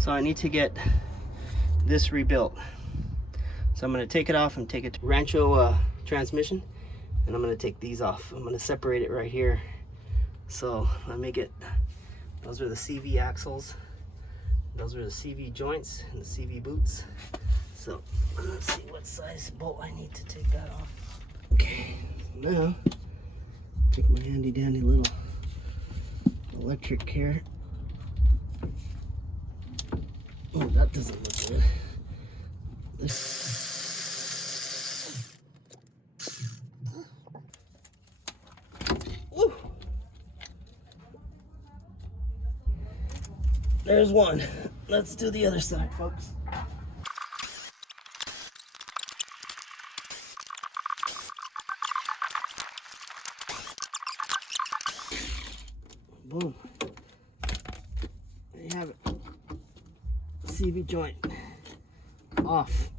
So I need to get this rebuilt. So I'm going to take it off and take it to Rancho transmission, and I'm going to take these off. I'm going to separate it right here. So let me get, those are the CV axles, those are the CV joints and the CV boots. So let's see what size bolt I need to take that off. Okay, now take my handy dandy little electric here. Oh, that doesn't look good. Woo. There's one. Let's do the other side, folks. Boom. There you have it. CV joint off.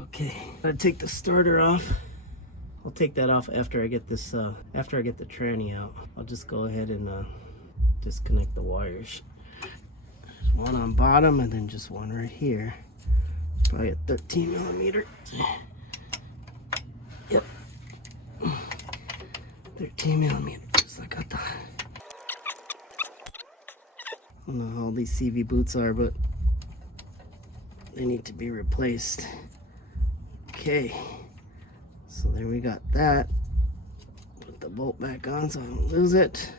Okay, gotta take the starter off. I'll take that off after I get this, after I get the tranny out. I'll just go ahead and disconnect the wires. There's one on bottom and then just one right here. Probably a 13 millimeter. Yep. 13 millimeters. I got that. I don't know how all these CV boots are, but they need to be replaced. Okay, so there we got that. Put the bolt back on so I don't lose it.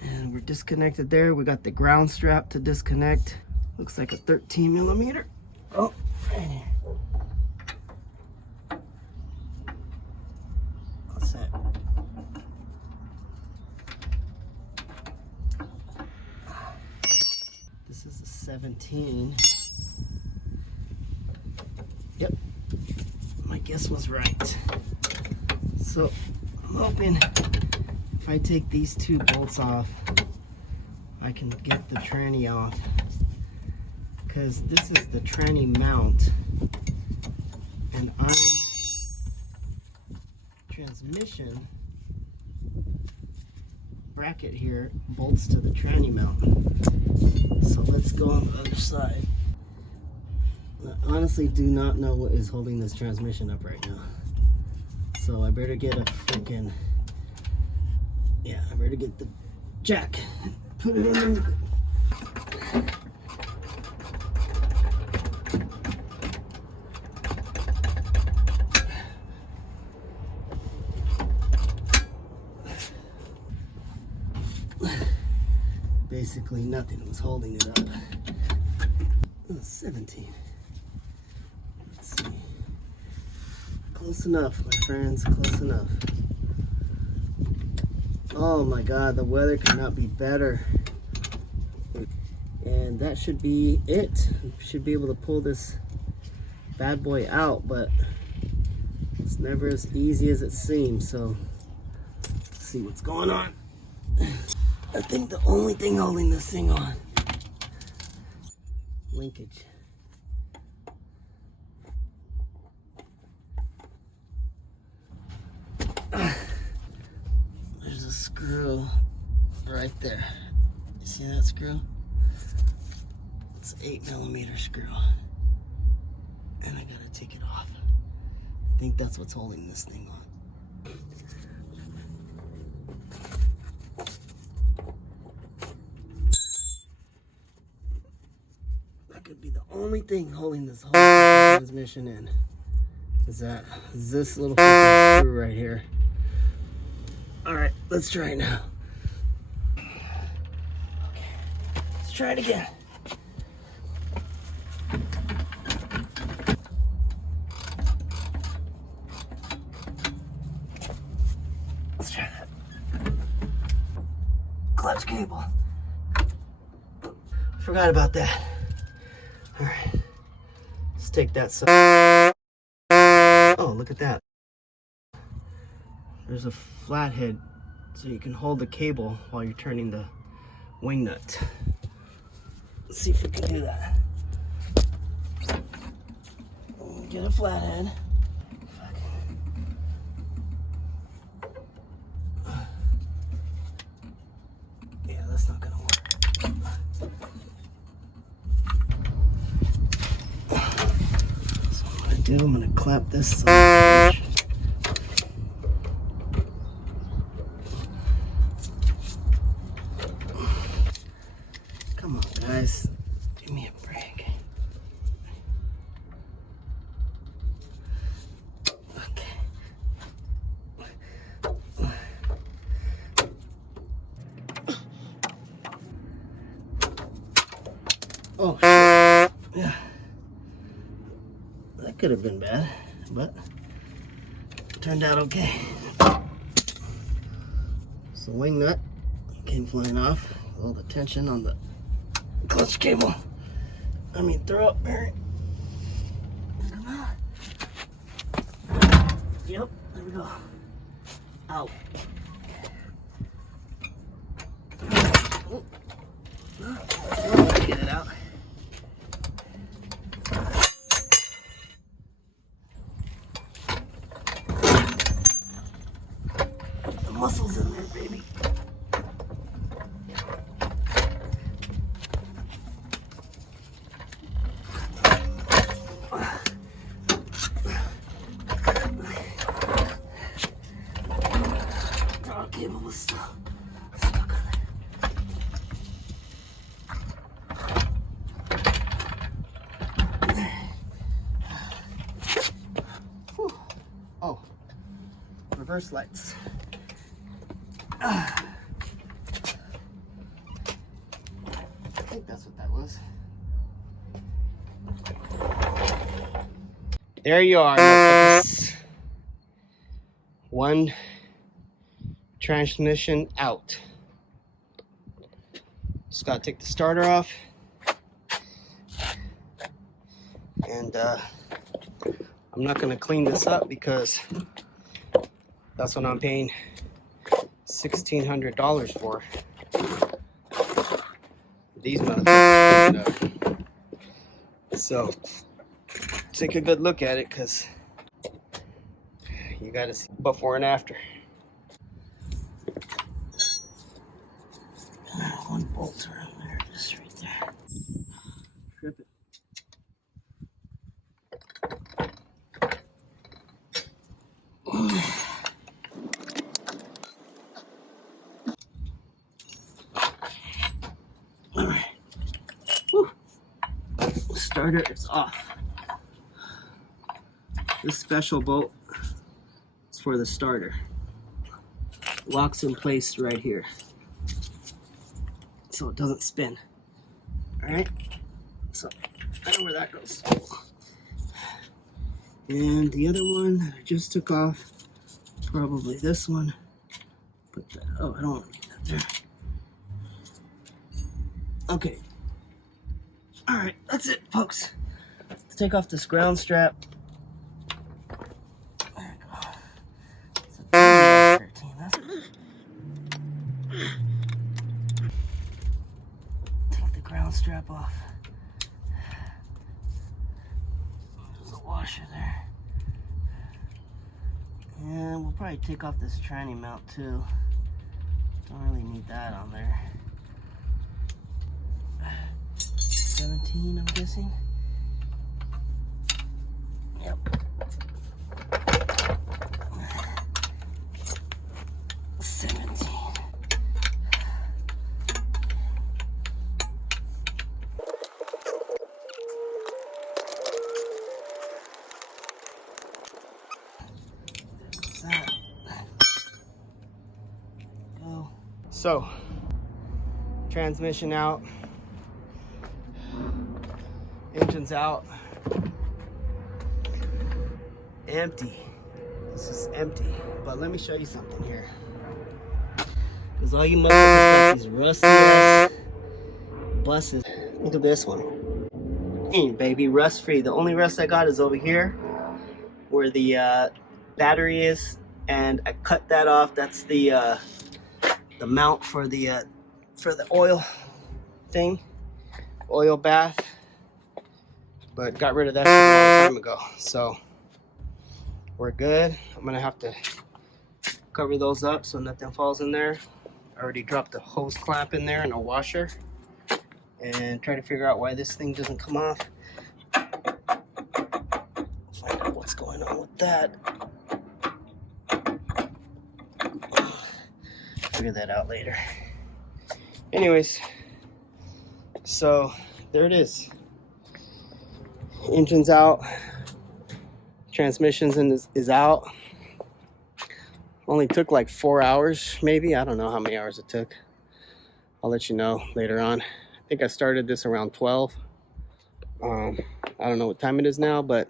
And we're disconnected there. We got the ground strap to disconnect. Looks like a 13 millimeter. Oh, right here. What's that? This is a 17. Yep, my guess was right. So I'm hoping if I take these two bolts off, I can get the tranny off, because this is the tranny mount, and transmission bracket here bolts to the tranny mount. So let's go on the other side. I honestly do not know what is holding this transmission up right now. So I better get a freaking, yeah, I better get the jack, put it in. Basically nothing was holding it up. Oh, 17. Let's see. Close enough, my friends, close enough. Oh my God, the weather could not be better. And that should be it. Should be able to pull this bad boy out, but it's never as easy as it seems. So let's see what's going on. I think the only thing holding this thing on, linkage. There's a screw right there. You see that screw? It's an 8 millimeter screw. And I gotta take it off. I think that's what's holding this thing on. Could be the only thing holding this whole transmission in is this little screw right here. All right, let's try it now. Okay, let's try it again. Let's try that. Clutch cable. Forgot about that. All right, let's take that side. Oh, look at that. There's a flathead, so you can hold the cable while you're turning the wing nut. Let's see if we can do that. Get a flathead. Yeah, that's not gonna work. do, I'm gonna clamp this on. Come on, guys, give me a break. Okay. Oh, shit. Yeah. That could have been bad, but it turned out okay. So wing nut came flying off. All the tension on the clutch cable. I mean, throw up, Barry. Come on. Yep, there we go. Out. Oh. Get it out. The muscles in there, baby. Draw cable was stuck on there. Whew. Oh, reverse lights. I think that's what that was. There you are. One transmission out. Just gotta take the starter off. And I'm not gonna clean this up because that's what I'm paying $1,600 for. These motherfuckers. So take a good look at it, because you gotta see before and after. One bolt around there, just right there. Trip it. All right. Whew. Starter is off. This special bolt is for the starter. Locks in place right here, so it doesn't spin. All right. So I know where that goes. And the other one that I just took off, probably this one. Put that. Oh, I don't want to leave that there. Okay. All right, that's it, folks. Let's take off this ground strap. There we go. It's a 13. That's it. Take the ground strap off. There's a washer there. And we'll probably take off this tranny mount too. Don't really need that on there. 17, I'm guessing. Yep. 17. There's that. Go. So, transmission out. Engine's out. Empty. This is empty. But let me show you something here. Because all you motherfuckers got these rusty ass buses. Look at this one. Baby, rust free. The only rust I got is over here where the battery is, and I cut that off. That's the mount for the oil thing, oil bath. But got rid of that a long time ago, so we're good. I'm gonna have to cover those up so nothing falls in there. I already dropped a hose clamp in there and a washer, and try to figure out why this thing doesn't come off. Find out that. Figure that out later. Anyways, so there it is. Engine's out. Transmissions is out. Only took like 4 hours, maybe. I don't know how many hours it took. I'll let you know later on. I think I started this around 12. I don't know what time it is now, but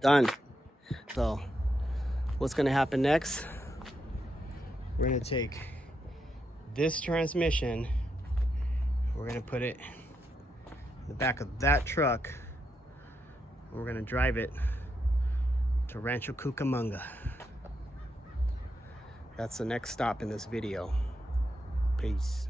done. So what's gonna happen next? We're gonna take this transmission, we're gonna put it in the back of that truck. We're gonna drive it to Rancho Cucamonga. That's the next stop in this video. Peace.